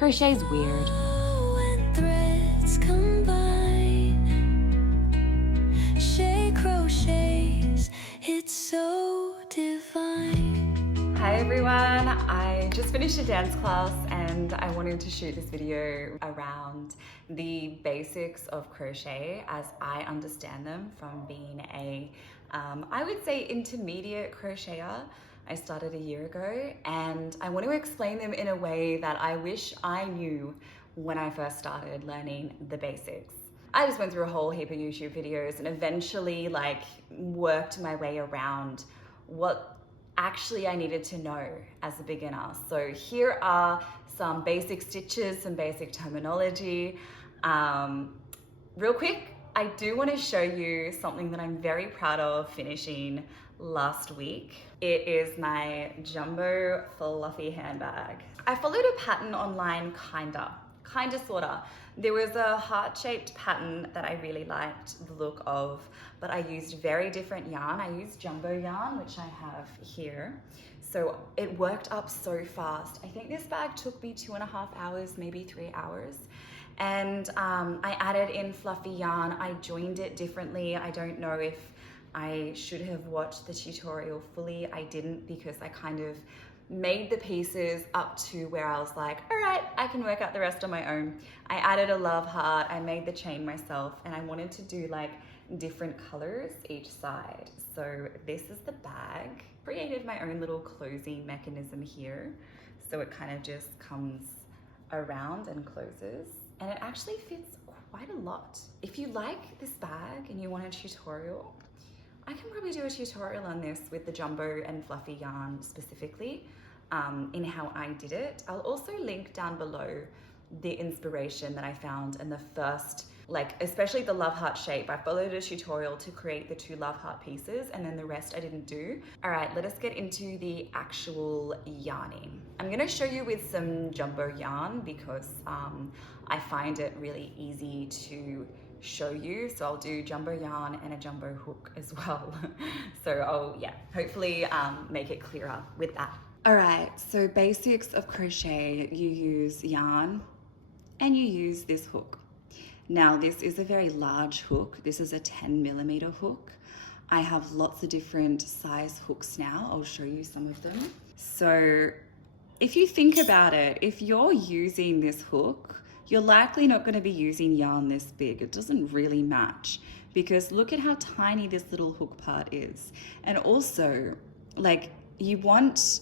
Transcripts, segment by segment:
Crochet's weird. When threads combine, Shay crochets, it's so divine. Hi everyone, I just finished a dance class and I wanted to shoot this video around the basics of crochet as I understand them from being a, I would say intermediate crocheter. I started a year ago and I want to explain them in a way that I wish I knew when I first started learning the basics. I just went through a whole heap of YouTube videos and eventually worked my way around what actually I needed to know as a beginner. So here are some basic stitches, some basic terminology. Real quick, I do want to show you something that I'm very proud of finishing last week. It is my jumbo fluffy handbag. I followed a pattern online, kinda sorta. There was a heart-shaped pattern that I really liked the look of, but I used very different yarn. I used jumbo yarn, which I have here. So it worked up so fast. I think this bag took me 2.5 hours, maybe 3 hours. And I added in fluffy yarn. I joined it differently. I don't know if I should have watched the tutorial fully. I didn't, because I kind of made the pieces up to where I was like, all right, I can work out the rest on my own. I added a love heart, I made the chain myself, and I wanted to do like different colors each side. So this is the bag. Created my own little closing mechanism here. So it kind of just comes around and closes, and it actually fits quite a lot. If you like this bag and you want a tutorial, I can probably do a tutorial on this with the jumbo and fluffy yarn specifically, in how I did it. I'll also link down below the inspiration that I found and the first, especially the love heart shape. I followed a tutorial to create the 2 love heart pieces, and then the rest I didn't do. All right, let us get into the actual yarning. I'm gonna show you with some jumbo yarn because I find it really easy to show you. So I'll do jumbo yarn and a jumbo hook as well. So I'll, hopefully make it clearer with that. All right, so basics of crochet, you use yarn and you use this hook. Now this is a very large hook. This is a 10mm hook. I have lots of different size hooks now. I'll show you some of them. So if you think about it, if you're using this hook, you're likely not going to be using yarn this big. It doesn't really match because look at how tiny this little hook part is. And also, you want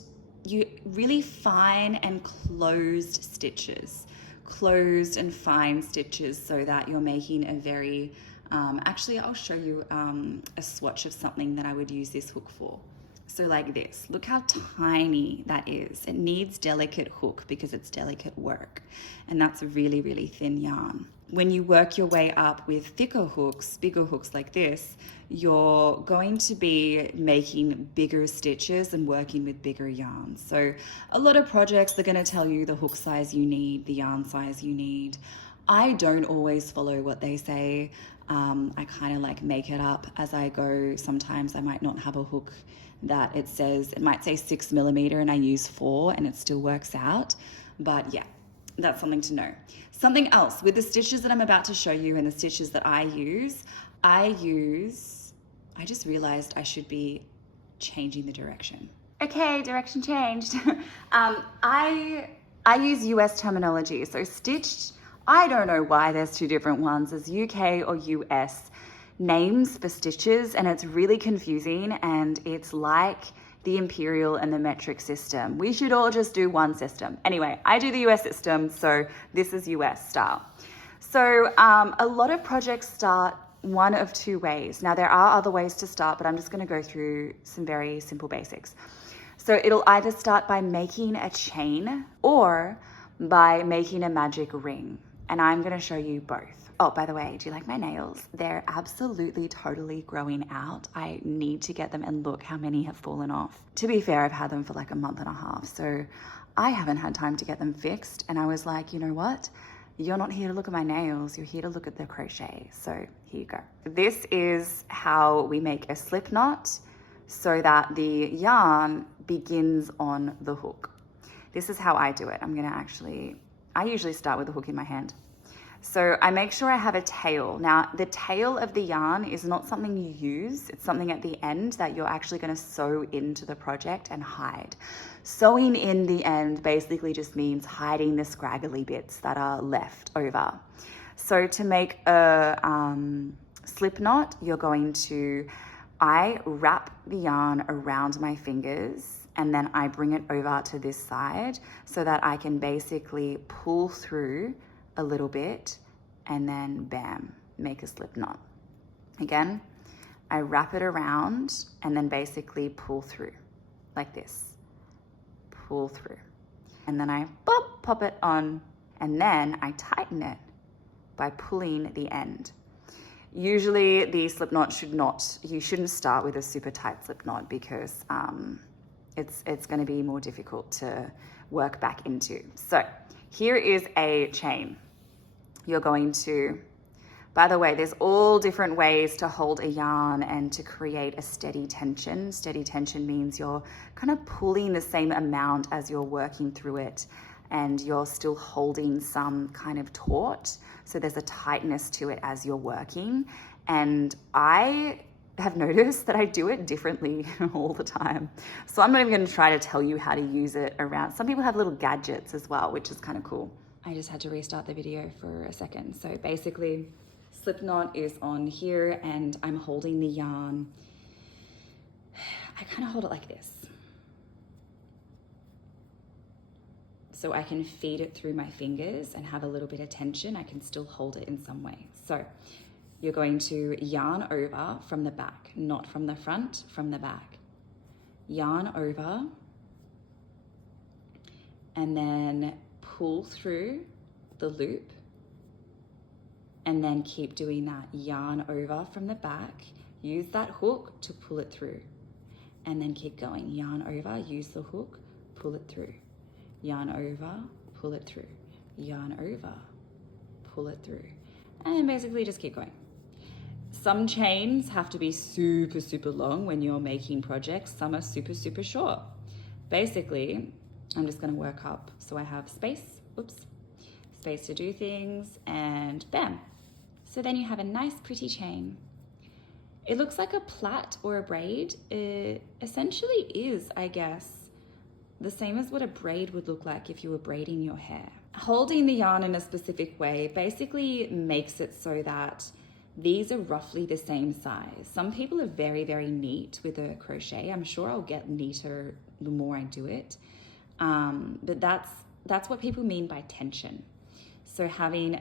really fine and closed stitches, closed and fine stitches, so that you're making a very, actually I'll show you a swatch of something that I would use this hook for. So like this, look how tiny that is. It needs delicate hook because it's delicate work. And that's really, really thin yarn. When you work your way up with thicker hooks, bigger hooks like this, you're going to be making bigger stitches and working with bigger yarn. So a lot of projects, they're gonna tell you the hook size you need, the yarn size you need. I don't always follow what they say. I kind of make it up as I go. Sometimes I might not have a hook that it might say 6mm and I use 4 and it still works out. But yeah, that's something to know. Something else with the stitches that I'm about to show you and the stitches that I just realized I should be changing the direction. Okay, direction changed. I use US terminology. So stitched, I don't know why there's 2 different ones. There's UK or US names for stitches, and it's really confusing, and it's like the imperial and the metric system. We should all just do one system. Anyway, I do the US system, so this is US style. So a lot of projects start one of 2 ways. Now there are other ways to start, but I'm just going to go through some very simple basics. So it'll either start by making a chain or by making a magic ring, and I'm going to show you both. Oh, by the way, do you like my nails? They're absolutely totally growing out. I need to get them, and look how many have fallen off. To be fair, I've had them for like a month and a half, so I haven't had time to get them fixed. And I was like, you know what? You're not here to look at my nails, you're here to look at the crochet. So here you go. This is how we make a slip knot so that the yarn begins on the hook. This is how I do it. I'm gonna actually I usually start with the hook in my hand. So I make sure I have a tail. Now, the tail of the yarn is not something you use. It's something at the end that you're actually going to sew into the project and hide. Sewing in the end basically just means hiding the scraggly bits that are left over. So to make a slip knot, I wrap the yarn around my fingers and then I bring it over to this side so that I can basically pull through a little bit and then bam, make a slip knot. Again, I wrap it around and then basically pull through like this, pull through. And then I pop it on and then I tighten it by pulling the end. Usually the slip knot you shouldn't start with a super tight slip knot because it's going to be more difficult to work back into. So here is a chain. You're going to, by the way, there's all different ways to hold a yarn and to create a steady tension. Steady tension means you're kind of pulling the same amount as you're working through it and you're still holding some kind of taut. So there's a tightness to it as you're working. And I have noticed that I do it differently all the time. So I'm not even going to try to tell you how to use it around. Some people have little gadgets as well, which is kind of cool. I just had to restart the video for a second. So basically, slip knot is on here and I'm holding the yarn. I kind of hold it like this. So I can feed it through my fingers and have a little bit of tension. I can still hold it in some way. So you're going to yarn over from the back, not from the front, from the back. Yarn over and then pull through the loop and then keep doing that. Yarn over from the back, use that hook to pull it through and then keep going. Yarn over, use the hook, pull it through. Yarn over, pull it through. Yarn over, pull it through. And basically just keep going. Some chains have to be super, super long when you're making projects. Some are super, super short. Basically, I'm just gonna work up so I have space to do things and bam. So then you have a nice pretty chain. It looks like a plait or a braid. It essentially is, I guess, the same as what a braid would look like if you were braiding your hair. Holding the yarn in a specific way basically makes it so that these are roughly the same size. Some people are very, very neat with a crochet. I'm sure I'll get neater the more I do it. But that's what people mean by tension. So having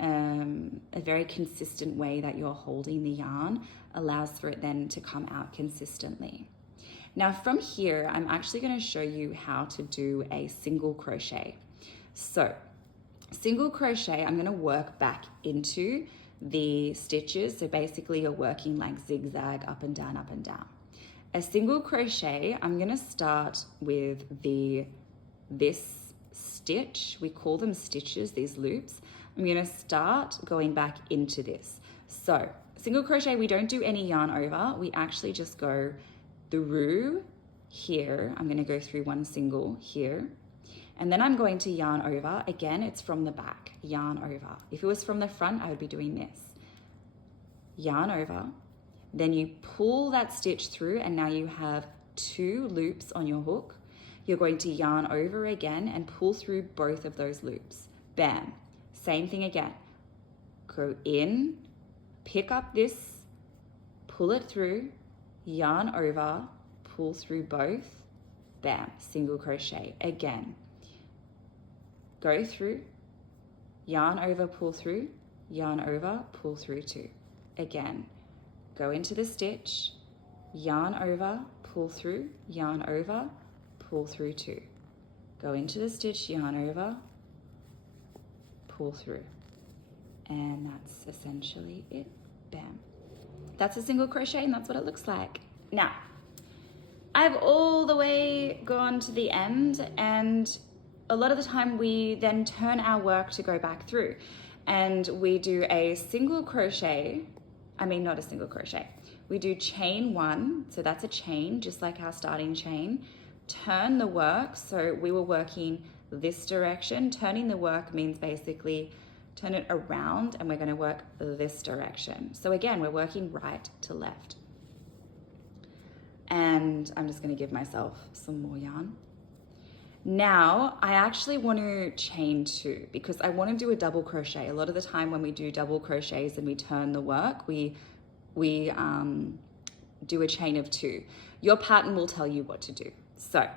a very consistent way that you're holding the yarn allows for it then to come out consistently. Now from here, I'm actually going to show you how to do a single crochet. So single crochet, I'm going to work back into the stitches. So basically you're working like zigzag up and down, up and down. A single crochet, I'm going to start with this stitch. We call them stitches, these loops. I'm going to start going back into this. So single crochet, we don't do any yarn over. We actually just go through here. I'm going to go through one single here. And then I'm going to yarn over. Again, it's from the back, yarn over. If it was from the front, I would be doing this. Yarn over. Then you pull that stitch through and now you have 2 loops on your hook. You're going to yarn over again and pull through both of those loops. Bam. Same thing again. Go in, pick up this, pull it through, yarn over, pull through both, bam, single crochet. Again, go through, yarn over, pull through, yarn over, pull through 2. Again, go into the stitch, yarn over, pull through, yarn over, pull through 2. Go into the stitch, yarn over, pull through. And that's essentially it. Bam. That's a single crochet and that's what it looks like. Now, I've all the way gone to the end and a lot of the time we then turn our work to go back through and we do a single crochet. Not a single crochet. We do chain 1, so that's a chain, just like our starting chain. Turn the work, so we were working this direction. Turning the work means basically turn it around and we're going to work this direction. So again, we're working right to left. And I'm just going to give myself some more yarn. Now, I actually want to chain 2 because I want to do a double crochet. A lot of the time when we do double crochets and we turn the work, we do a chain of 2. Your pattern will tell you what to do. So,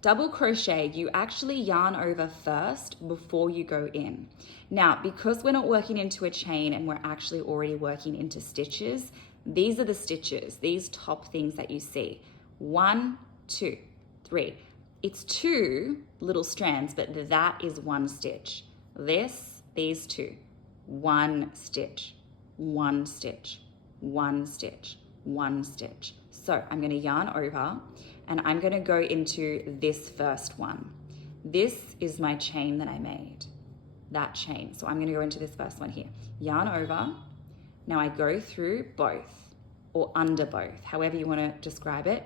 double crochet, you actually yarn over first before you go in. Now, because we're not working into a chain and we're actually already working into stitches, these are the stitches, these top things that you see. 1, 2, 3. It's 2 little strands, but that is 1 stitch. These 2, 1 stitch, 1 stitch, 1 stitch, 1 stitch. So I'm going to yarn over and I'm going to go into this first one. This is my chain that I made, that chain. So I'm going to go into this first one here. Yarn over. Now I go through both or under both, however you want to describe it.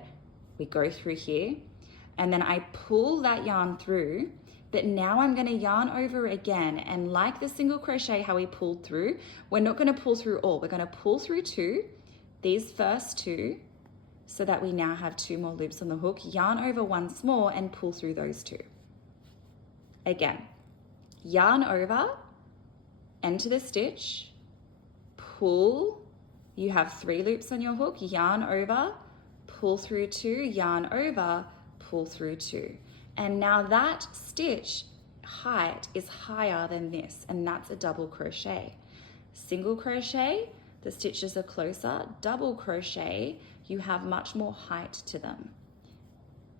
We go through here and then I pull that yarn through, but now I'm going to yarn over again. And like the single crochet, how we pulled through, we're not going to pull through all. We're going to pull through 2, these first 2, so that we now have 2 more loops on the hook, yarn over once more and pull through those 2. Again, yarn over, enter the stitch, pull, you have 3 loops on your hook, yarn over, pull through 2, yarn over, pull through 2. And now that stitch height is higher than this, and that's a double crochet. Single crochet, the stitches are closer. Double crochet, you have much more height to them.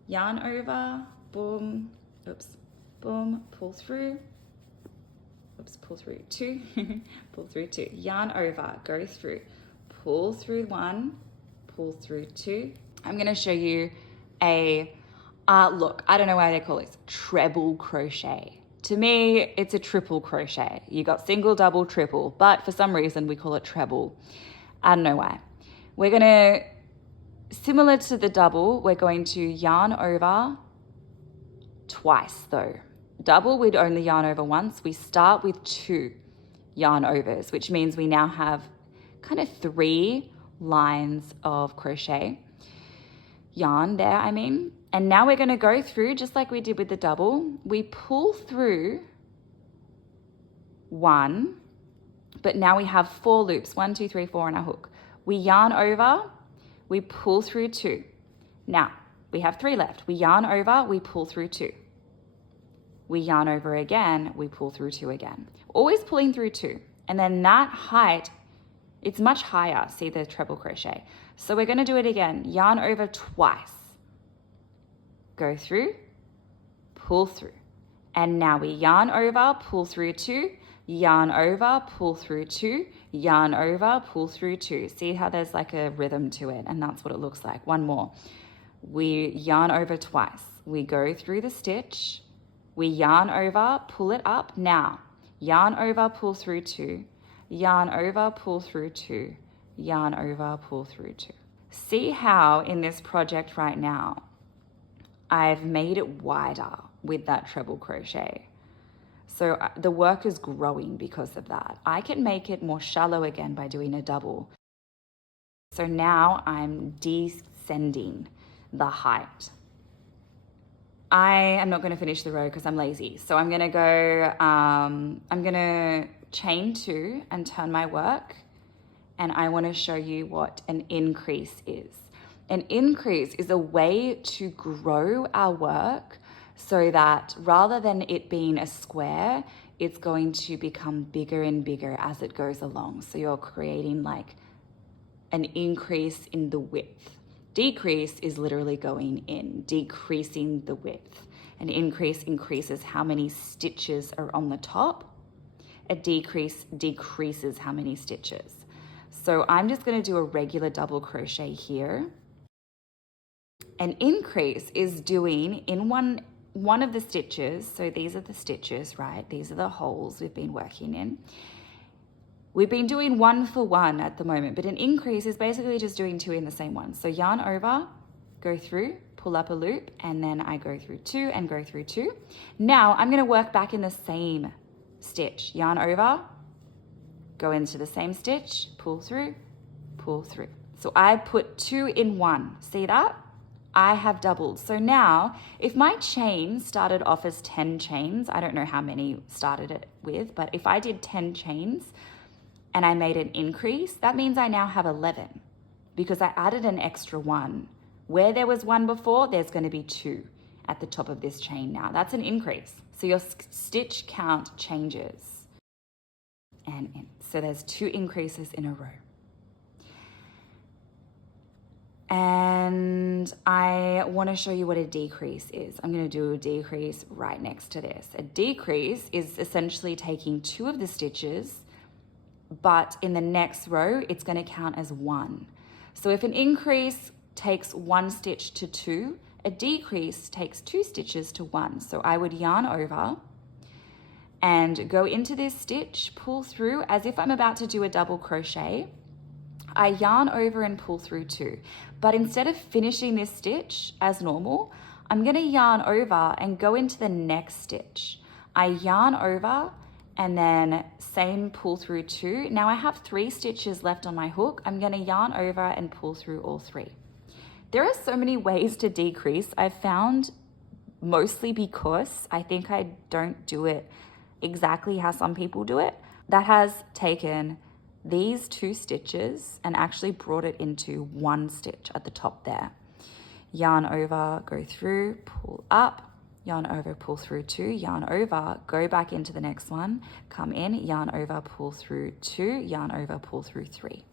Yarn over, boom, oops, boom, pull through, oops, pull through 2, pull through 2, yarn over, go through, pull through 1, pull through 2. I'm going to show you a, look, I don't know why they call it treble crochet. To me, it's a triple crochet. You got single, double, triple, but for some reason we call it treble. I don't know why. We're going to, similar to the double, we're going to yarn over twice though. Double, we'd only yarn over once. We start with 2 yarn overs, which means we now have kind of 3 lines of crochet. Yarn there, I mean. And now we're going to go through, just like we did with the double, we pull through 1, but now we have 4 loops, 1, 2, 3, 4 and a hook. We yarn over, we pull through 2. Now, we have 3 left. We yarn over, we pull through 2. We yarn over again, we pull through 2 again. Always pulling through 2. And then that height, it's much higher, see the treble crochet. So we're going to do it again. Yarn over twice. Go through, pull through. And now we yarn over, pull through 2, yarn over, pull through 2, yarn over, pull through 2. See how there's like a rhythm to it, and that's what it looks like. One more. We yarn over twice. We go through the stitch, we yarn over, pull it up. Now, yarn over, pull through 2, yarn over, pull through 2, yarn over, pull through 2. See how in this project right now, I've made it wider with that treble crochet. So the work is growing because of that. I can make it more shallow again by doing a double. So now I'm descending the height. I am not going to finish the row because I'm lazy. So I'm going to go, I'm going to chain 2 and turn my work. And I want to show you what an increase is. An increase is a way to grow our work so that rather than it being a square, it's going to become bigger and bigger as it goes along. So you're creating like an increase in the width. Decrease is literally going in, decreasing the width. An increase increases how many stitches are on the top. A decrease decreases how many stitches. So I'm just going to do a regular double crochet here. An increase is doing in one of the stitches, so these are the stitches, right? These are the holes we've been working in. We've been doing 1 for 1 at the moment, but an increase is basically just doing 2 in the same one. So yarn over, go through, pull up a loop, and then I go through 2 and go through 2. Now I'm going to work back in the same stitch. Yarn over, go into the same stitch, pull through, pull through. So I put 2 in 1. See that? I have doubled. So now if my chain started off as 10 chains, I don't know how many started it with, but if I did 10 chains and I made an increase, that means I now have 11 because I added an extra 1. Where there was 1 before, there's going to be 2 at the top of this chain now. That's an increase. So your stitch count changes. And in. So there's 2 increases in a row. And I want to show you what a decrease is. I'm going to do a decrease right next to this. A decrease is essentially taking 2 of the stitches, but in the next row, it's going to count as 1. So if an increase takes 1 stitch to 2, a decrease takes 2 stitches to 1. So I would yarn over and go into this stitch, pull through as if I'm about to do a double crochet. I yarn over and pull through 2. But instead of finishing this stitch as normal, I'm going to yarn over and go into the next stitch. I yarn over and then same pull through 2. Now I have 3 stitches left on my hook. I'm going to yarn over and pull through all 3. There are so many ways to decrease. I've found mostly because I think I don't do it exactly how some people do it. That has taken these 2 stitches and actually brought it into 1 stitch at the top there. Yarn over, go through, pull up, yarn over, pull through 2, yarn over, go back into the next one, come in, yarn over, pull through 2, yarn over, pull through 3.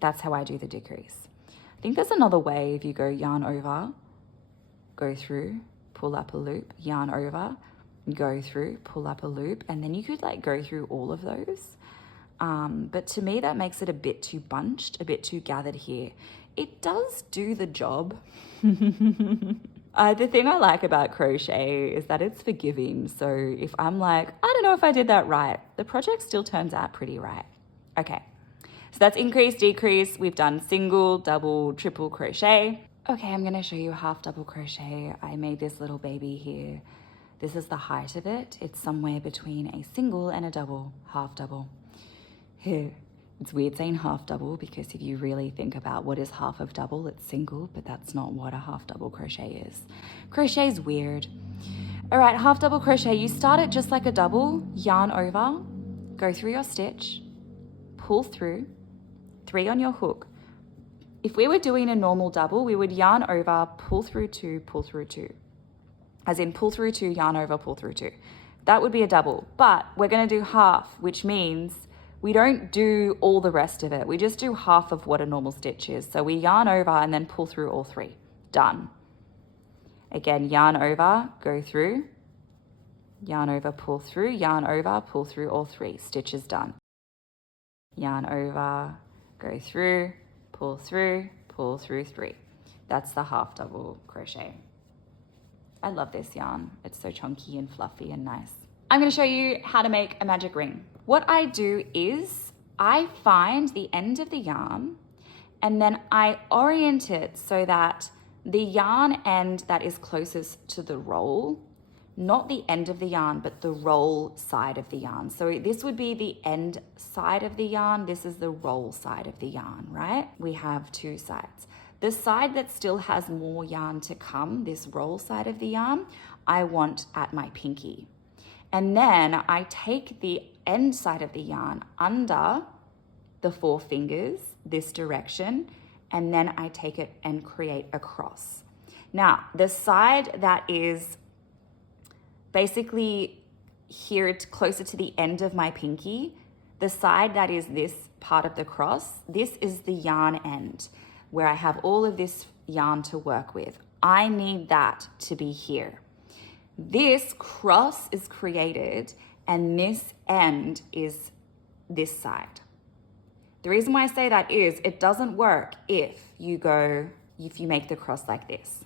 That's how I do the decrease. I think there's another way if you go yarn over, go through, pull up a loop, yarn over, go through, pull up a loop, and then you could like go through all of those. But to me, that makes it a bit too bunched, a bit too gathered here. It does do the job. The thing I like about crochet is that it's forgiving. So if I'm like, I don't know if I did that right, the project still turns out pretty right. Okay, so that's increase, decrease. We've done single, double, triple crochet. Okay, I'm gonna show you half double crochet. I made this little baby here. This is the height of it. It's somewhere between a single and a double, half double. It's weird saying half double because if you really think about what is half of double, it's single, but that's not what a half double crochet is. Crochet is weird. All right, half double crochet, you start it just like a double, yarn over, go through your stitch, pull through, 3 on your hook. If we were doing a normal double, we would yarn over, pull through 2, pull through 2. As in pull through 2, yarn over, pull through 2. That would be a double, but we're gonna do half, which means we don't do all the rest of it. We just do half of what a normal stitch is. So we yarn over and then pull through all 3. Done. Again, yarn over, go through, yarn over, pull through, yarn over, pull through all 3. Stitches done. Yarn over, go through, pull through 3. That's the half double crochet. I love this yarn. It's so chunky and fluffy and nice. I'm gonna show you how to make a magic ring. What I do is I find the end of the yarn and then I orient it so that the yarn end that is closest to the roll, not the end of the yarn, but the roll side of the yarn. So this would be the end side of the yarn. This is the roll side of the yarn, right? We have 2 sides. The side that still has more yarn to come, this roll side of the yarn, I want at my pinky. And then I take the end side of the yarn under the 4 fingers, this direction, and then I take it and create a cross. Now, the side that is basically here closer to the end of my pinky, the side that is this part of the cross, this is the yarn end where I have all of this yarn to work with. I need that to be here. This cross is created and this end is this side. The reason why I say that is it doesn't work if you make the cross like this.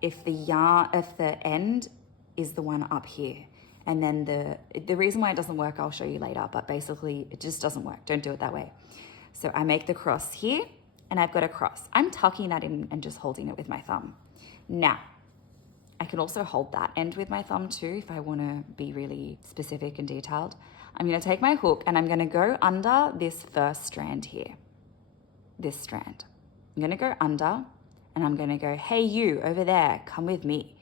If the end is the one up here, and then the reason why it doesn't work, I'll show you later, but basically it just doesn't work. Don't do it that way. So I make the cross here, and I've got a cross. I'm tucking that in and just holding it with my thumb. Now, I can also hold that end with my thumb too if I want to be really specific and detailed. I'm going to take my hook and I'm going to go under this first strand here, this strand. I'm going to go under and I'm going to go, hey, you over there, come with me.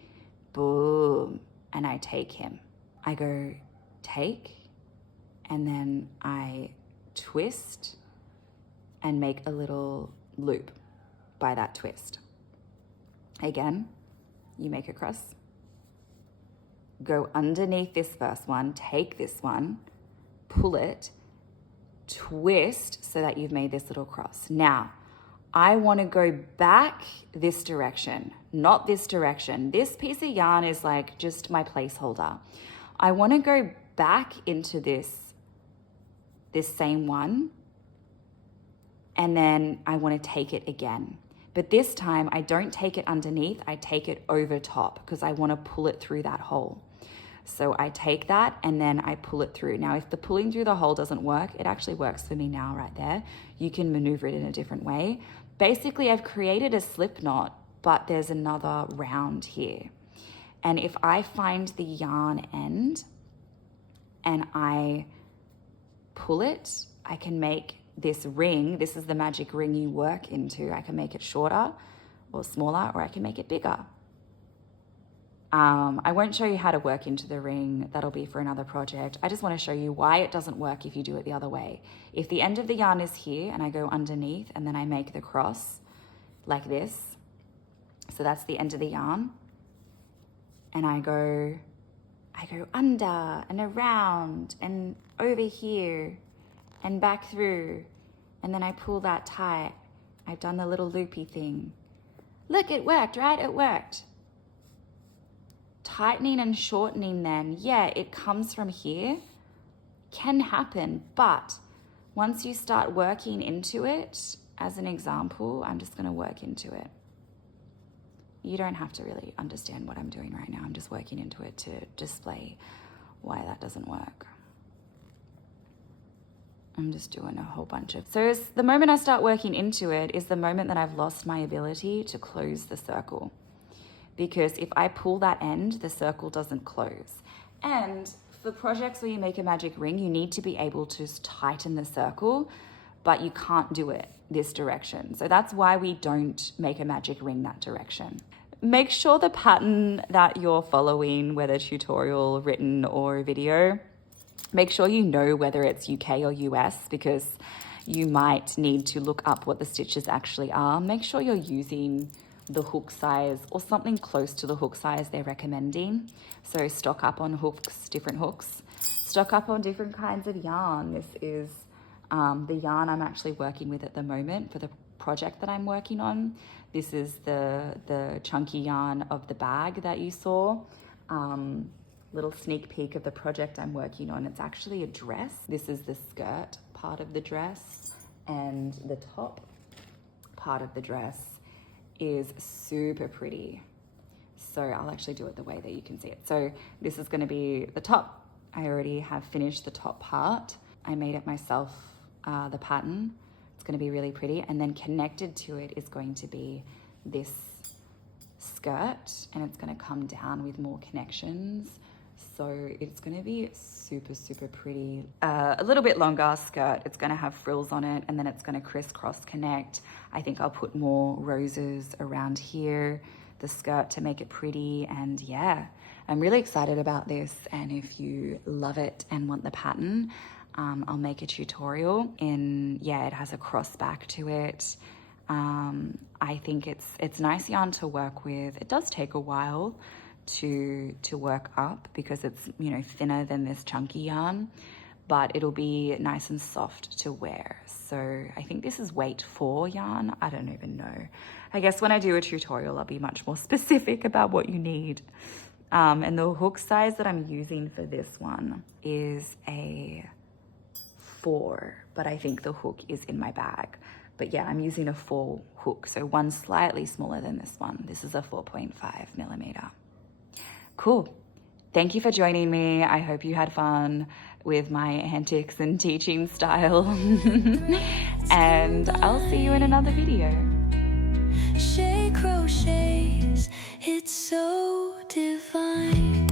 Boom. And I take him. I go take, and then I twist and make a little loop by that twist. Again, you make a cross, go underneath this first one, take this one, pull it, twist so that you've made this little cross. Now, I want to go back this direction, not this direction. This piece of yarn is like just my placeholder. I want to go back into this same one, and then I want to take it again. But this time I don't take it underneath, I take it over top because I want to pull it through that hole. So I take that and then I pull it through. Now, if the pulling through the hole doesn't work, it actually works for me now right there. You can maneuver it in a different way. Basically, I've created a slip knot, but there's another round here. And if I find the yarn end and I pull it, I can make this ring. This is the magic ring you work into. I can make it shorter or smaller, or I can make it bigger. I won't show you how to work into the ring. That'll be for another project. I just want to show you why it doesn't work if you do it the other way. If the end of the yarn is here and I go underneath and then I make the cross like this, so that's the end of the yarn, and I go under and around and over here and back through, and then I pull that tight. I've done the little loopy thing. Look, it worked, right? It worked. Tightening and shortening then, yeah, it comes from here, can happen, but once you start working into it, as an example, I'm just gonna work into it. You don't have to really understand what I'm doing right now. I'm just working into it to display why that doesn't work. I'm just doing a whole bunch of... So the moment I start working into it is the moment that I've lost my ability to close the circle. Because if I pull that end, the circle doesn't close. And for projects where you make a magic ring, you need to be able to tighten the circle, but you can't do it this direction. So that's why we don't make a magic ring that direction. Make sure the pattern that you're following, whether tutorial, written, or video, make sure you know whether it's UK or US, because you might need to look up what the stitches actually are. Make sure you're using the hook size or something close to the hook size they're recommending. So stock up on hooks, different hooks. Stock up on different kinds of yarn. This is the yarn I'm actually working with at the moment for the project that I'm working on. This is the chunky yarn of the bag that you saw. Little sneak peek of the project I'm working on. It's actually a dress. This is the skirt part of the dress, and the top part of the dress is super pretty. So I'll actually do it the way that you can see it. So this is going to be the top. I already have finished the top part. I made it myself, the pattern. It's going to be really pretty. And then connected to it is going to be this skirt, and it's going to come down with more connections. So it's going to be super, super pretty. A little bit longer skirt. It's going to have frills on it, and then it's going to crisscross connect. I think I'll put more roses around here, the skirt, to make it pretty. And yeah, I'm really excited about this. And if you love it and want the pattern, I'll make a tutorial it has a cross back to it. I think it's nice yarn to work with. It does take a while to work up because it's, thinner than this chunky yarn, but it'll be nice and soft to wear. So I think this is weight 4 yarn. I don't even know. I guess when I do a tutorial, I'll be much more specific about what you need. And the hook size that I'm using for this one is a 4, but I think the hook is in my bag. But yeah, I'm using a 4 hook, so one slightly smaller than this one. This is a 4.5 millimeter. Cool. Thank you for joining me. I hope you had fun with my antics and teaching style. And I'll see you in another video. Crochet crochets, it's so divine.